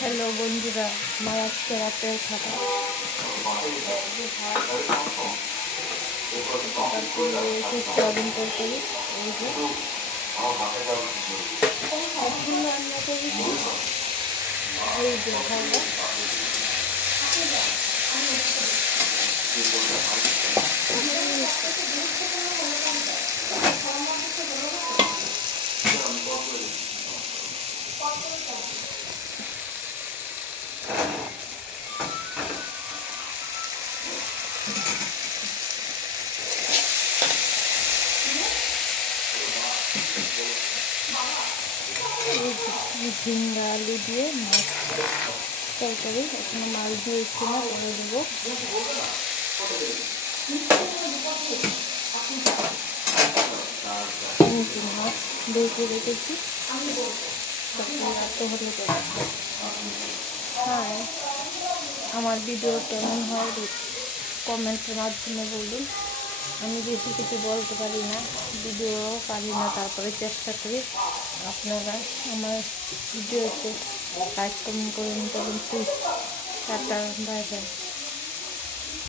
Hello বন্ধুরা, আমার আজকে রাতের খাবার সয়াবিন তরকারি। এই যে এখন রান্না করেছি, এই যে ভাজা। ঝিঙ্গা আলু দিয়ে মাছ তরকারি। এখানে মাছ দিয়েছি না, করে দেবো। মাছ বেঁচে রেখেছি, রাতে হলে দেবো। হ্যাঁ, আমার ভিডিও কেমন হয় কমেন্টের মাধ্যমে বলুন। আমি বেশি কিছু বলতে পারি না, ভিডিও পারি না, তারপরে চেষ্টা করি। আপনারা আমার ভিডিওতে লাইক কমেন্ট করুন, প্লিজ। Tata, bye bye.